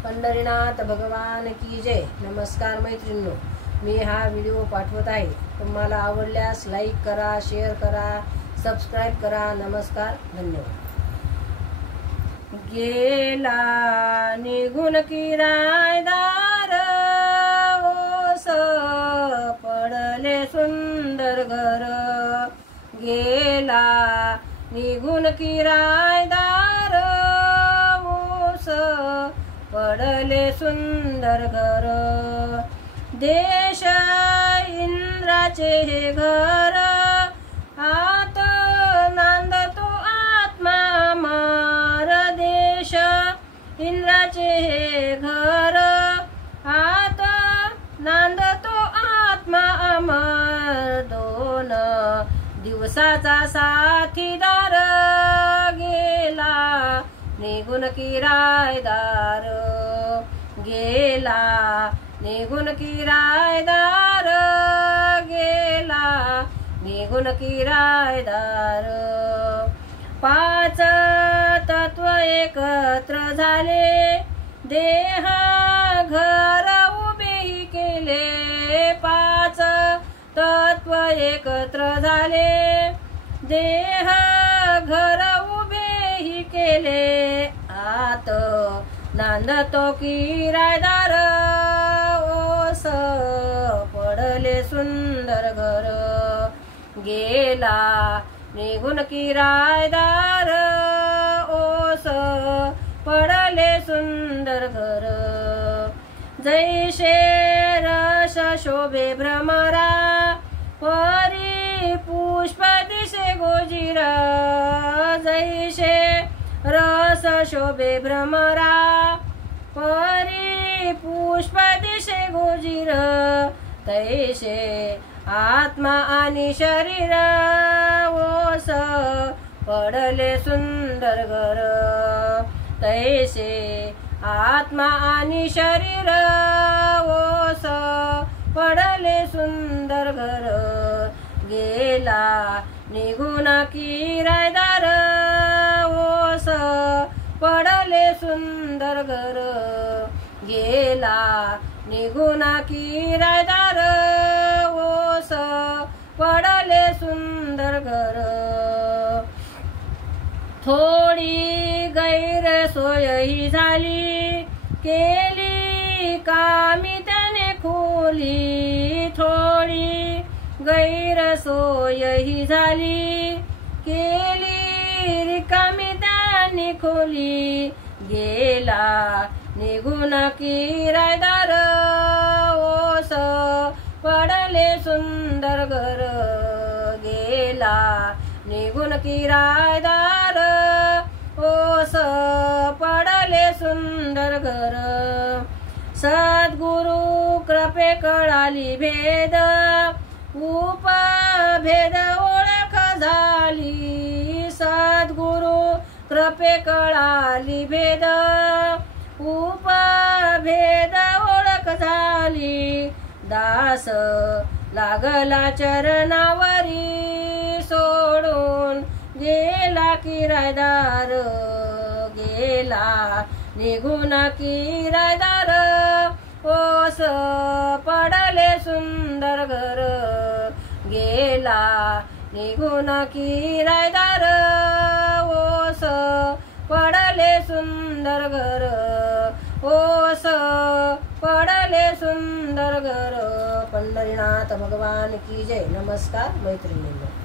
पंढरीनाथ भगवान की जय। नमस्कार मैत्रिणींनो, मी हा व्हिडिओ पाठवत आहे। तुम्हाला आवडल्यास लाईक करा, शेअर करा, सबस्क्राईब करा। नमस्कार, धन्यवाद। गेला निघून किरायदार, ओस पडले सुंदर घर। गेला निघून किरायदार, ओस पडले सुंदर घर। देश इंद्राचे हे घर, आत नांदतो आत्मा अमर। देश इंद्राचे हे घर, आत नांदतो आत्मा अमर। दोन दिवसाचा साथीदार, गेला निघून किरायदार। गेला निघून किरायदार, गेला निघून किरायदार। पाच तत्व एकत्र झाले, देह घर उभे केले। पाच तत्व एकत्र झाले, देह घर उभे केले। आत नांदतो किरायदार, ओस पडले सुंदर घर। गेला निघून किरायदार, ओस पडले सुंदर घर। जैसे रस शोभे भ्रमरा, परी पुष्प दिसे गोजिरा। जैसे रस शोभे भ्रमरा, परी पुष्प दिसे गोजिर। तैसे आत्मा आणि शरीर, ओस पडले सुंदर घर। तैसे आत्मा आणि शरीर, ओस पडले सुंदर घर। गेला निघून किरायदार, ओस पडले सुंदर घर। गेला निघून किरायदार, ओस पडले सुंदर घर। थोडी गैरसोय ही झाली, केली कामी त्याने खोली। थोडी गैरसोय ही झाली, केली रिकामी त्याने खोली। गेला निघून किरायदार, ओस पडले सुंदर घर। गेला निघून किरायदार, ओस पडले सुंदर घर। सद्गुरु कृपे कळाली भेद, उपभेद ओळख झाली। सद्गुरु कृपे कळाली भेद, उपभेद ओळख झाली। दास लागला चरणावरी, सोडून गेला किरायदार। गेला निघून किरायदार, ओस पडले सुंदर घर। गेला निघून किरायदार, ओस पडले सुंदर घर। ओस पडले सुंदर घर। पंढरीनाथ भगवान की जय। नमस्कार मैत्रिणींनो।